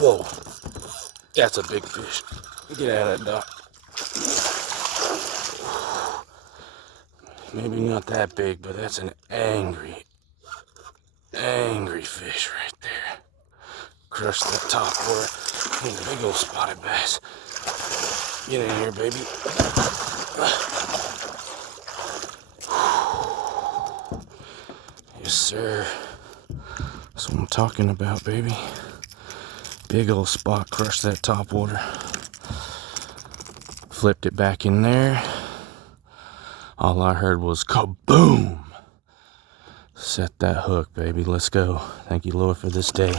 Whoa, that's a big fish. Get out of that dock. Maybe not that big, but that's an angry fish right there. Crush that top water. He's a big old spotted bass. Get in here, baby. Yes, sir. That's what I'm talking about, baby. Big old spot. Crushed that top water. Flipped it back in there. All I heard was kaboom. Set that hook, baby. Let's go. Thank you, Lord, for this day.